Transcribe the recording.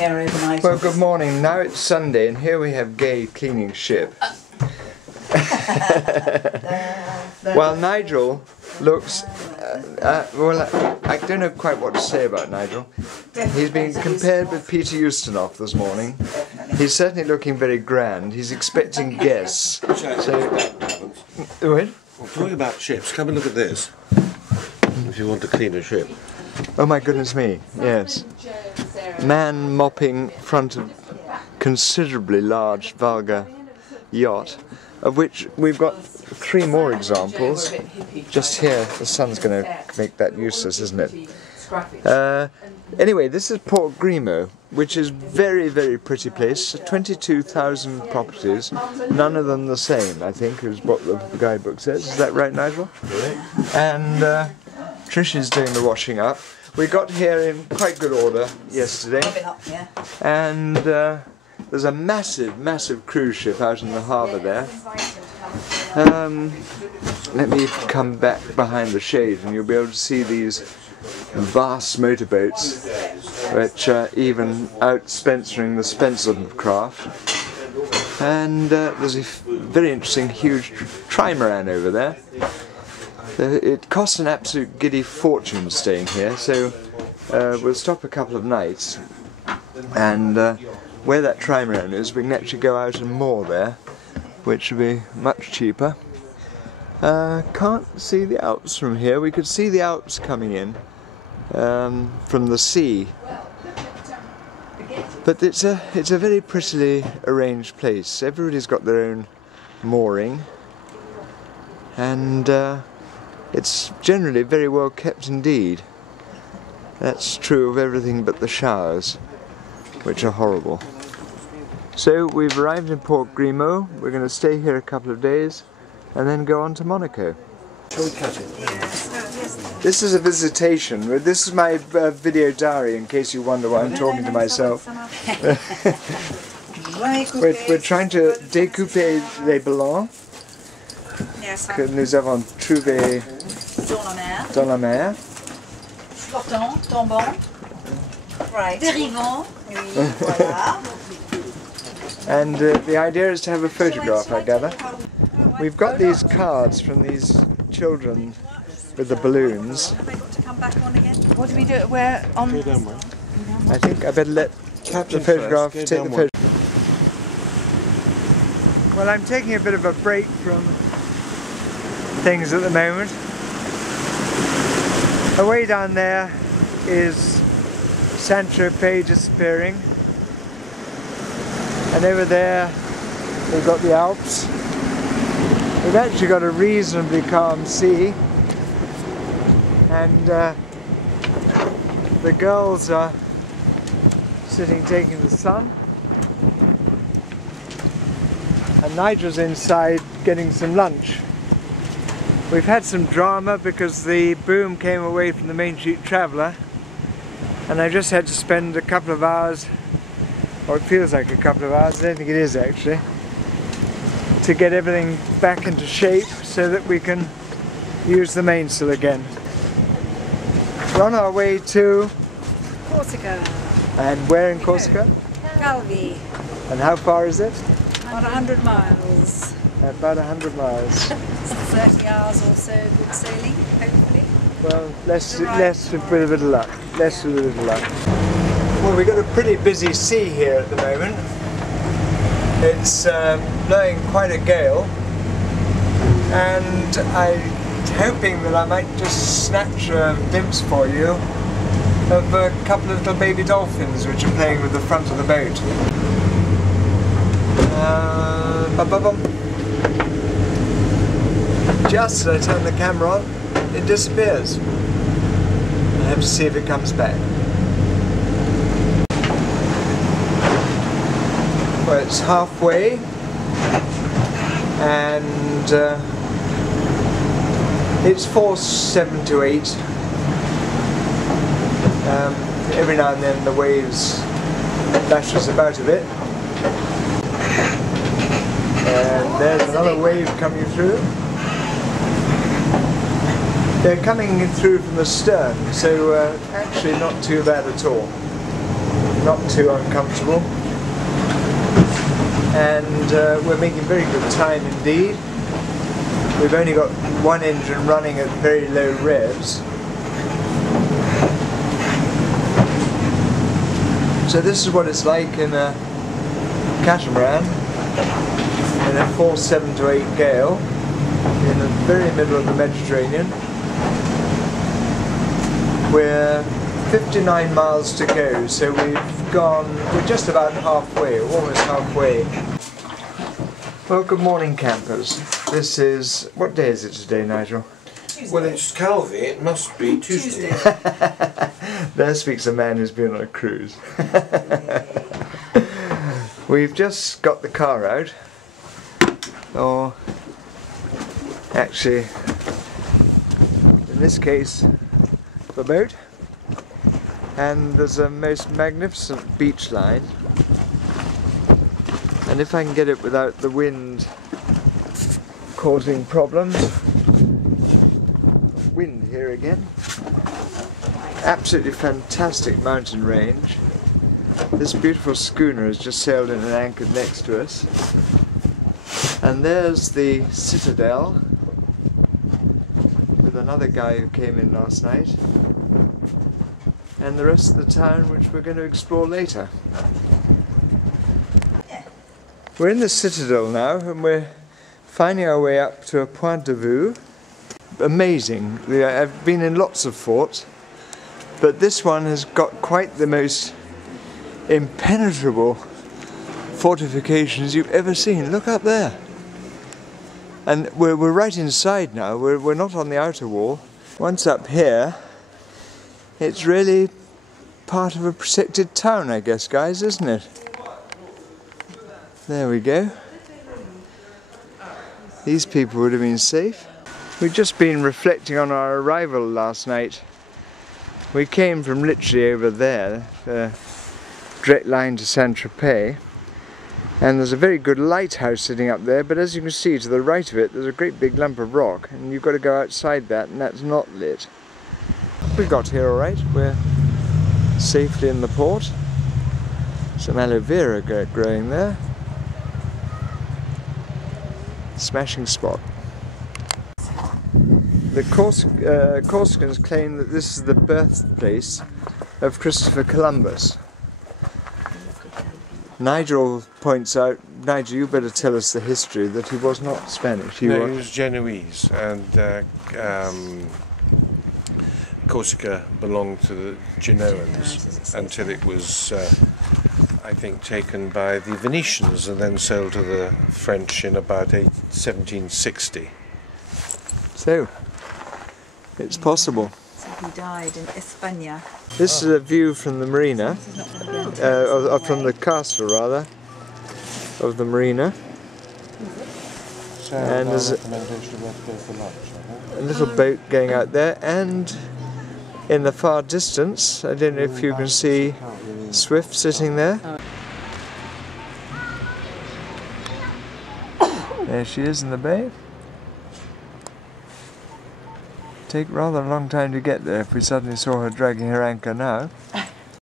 here overnight. Well, good morning. Now it's Sunday and here we have Gay cleaning ship. While Nigel looks, well, I don't know quite what to say about Nigel. He's been compared with Peter Ustinov this morning. He's certainly looking very grand. He's expecting guests. So, Well, talking about ships, come and look at this. If you want to clean a ship. oh my goodness me, yes. Man mopping front of considerably large, vulgar yacht, of which we've got 3 more examples. Just here, the sun's going to make that useless, isn't it? Anyway, this is PortGrimaud, which is very, very pretty place. 22,000 properties, none of them the same, I think, is what the guidebook says. Is that right, Nigel? And Trish is doing the washing up. We got here in quite good order yesterday, and there's a massive, massive cruise ship out in the harbour there. Let me come back behind the shade and you'll be able to see these vast motorboats which are even out-spencering the Spencer craft. And there's a very interesting huge trimaran over there. It costs an absolute giddy fortune staying here, so we'll stop a couple of nights, and where that trimaran is we can actually go out and moor there, which would be much cheaper. Can't see the Alps from here. We could see the Alps coming in from the sea, but it's a very prettily arranged place. Everybody's got their own mooring, and it's generally very well kept indeed. That's true of everything but the showers, which are horrible. So we've arrived in PortGrimaud. We're going to stay here a couple of days and then go on to Monaco. Shall we cut it? This is a visitation. This is my video diary, in case you wonder why I'm talking to myself. We're trying to découper les blancs que nous avons trouvés dans la mer. Flottant, tombant, dérivant. And the idea is to have a photograph, I gather. We've got these cards from these children with the balloons. What do we do? Where on? I think I better let the photograph take the photograph. Well, I'm taking a bit of a break from things at the moment. Away down there is Saint-Tropez disappearing, and over there we've got the Alps. We've actually got a reasonably calm sea, and the girls are sitting taking the sun, and Nigel's inside getting some lunch. We've had some drama because the boom came away from the Main Street Traveller, and I just had to spend a couple of hours, or it feels like a couple of hours, I don't think it is actually, to get everything back into shape so that we can use the mainsail again. We're on our way to Corsica. And where in Corsica? Calvi. And how far is it? About 100 miles. About 100 miles. 30 hours or so good sailing, hopefully. Well, less with a bit of luck. Less with a little luck. Well, we've got a pretty busy sea here at the moment. It's blowing quite a gale, and I'm hoping that I might just snatch a glimpse for you of a couple of little baby dolphins which are playing with the front of the boat. Just as I turn the camera on, it disappears. I have to see if it comes back. Well, it's halfway, and it's force 7 to 8. Every now and then the waves lash us about a bit. And there's another wave coming through. They're coming through from the stern, so actually not too bad at all. not too uncomfortable, and we're making very good time indeed. We've only got one engine running at very low revs. So this is what it's like in a catamaran in a force 7 to 8 gale in the very middle of the Mediterranean. We're 59 miles to go, so we're just about halfway, almost halfway. Well, good morning campers. This is, what day is it today, Nigel? Tuesday. Well, it's Calvi, it must be Tuesday. There speaks a man who's been on a cruise. We've just got the car out, or actually, in this case, the boat, and there's a most magnificent beach line, and if I can get it without the wind causing problems, wind here again, absolutely fantastic mountain range. This beautiful schooner has just sailed in and anchored next to us, and there's the Citadel with another guy who came in last night, and the rest of the town which we're going to explore later. We're in the Citadel now, and we're finding our way up to a point de vue. Amazing. I've been in lots of forts, but this one has got quite the most impenetrable fortifications you've ever seen. Look up there. And we're right inside now. We're not on the outer wall. Once up here, it's really part of a protected town, I guess, guys, isn't it? There we go. These people would have been safe. We've just been reflecting on our arrival last night. We came from literally over there, the direct line to Saint-Tropez, and there's a very good lighthouse sitting up there, but as you can see to the right of it there's a great big lump of rock, and you've got to go outside that, and that's not lit. We got here alright, we're safely in the port. Some aloe vera growing there. Smashing spot. The Corsicans claim that this is the birthplace of Christopher Columbus. Nigel points out, Nigel, you better tell us the history, that he was not Spanish. He was Genoese, and Corsica belonged to the Genoans until it was, I think, taken by the Venetians and then sold to the French in about 1760. So, it's possible. So he died in España. This is a view from the marina, from the castle rather, of the marina. So and there's a little boat going out there, and in the far distance, I don't know if you can see Swift sitting there. There she is in the bay. Take rather a long time to get there if we suddenly saw her dragging her anchor now.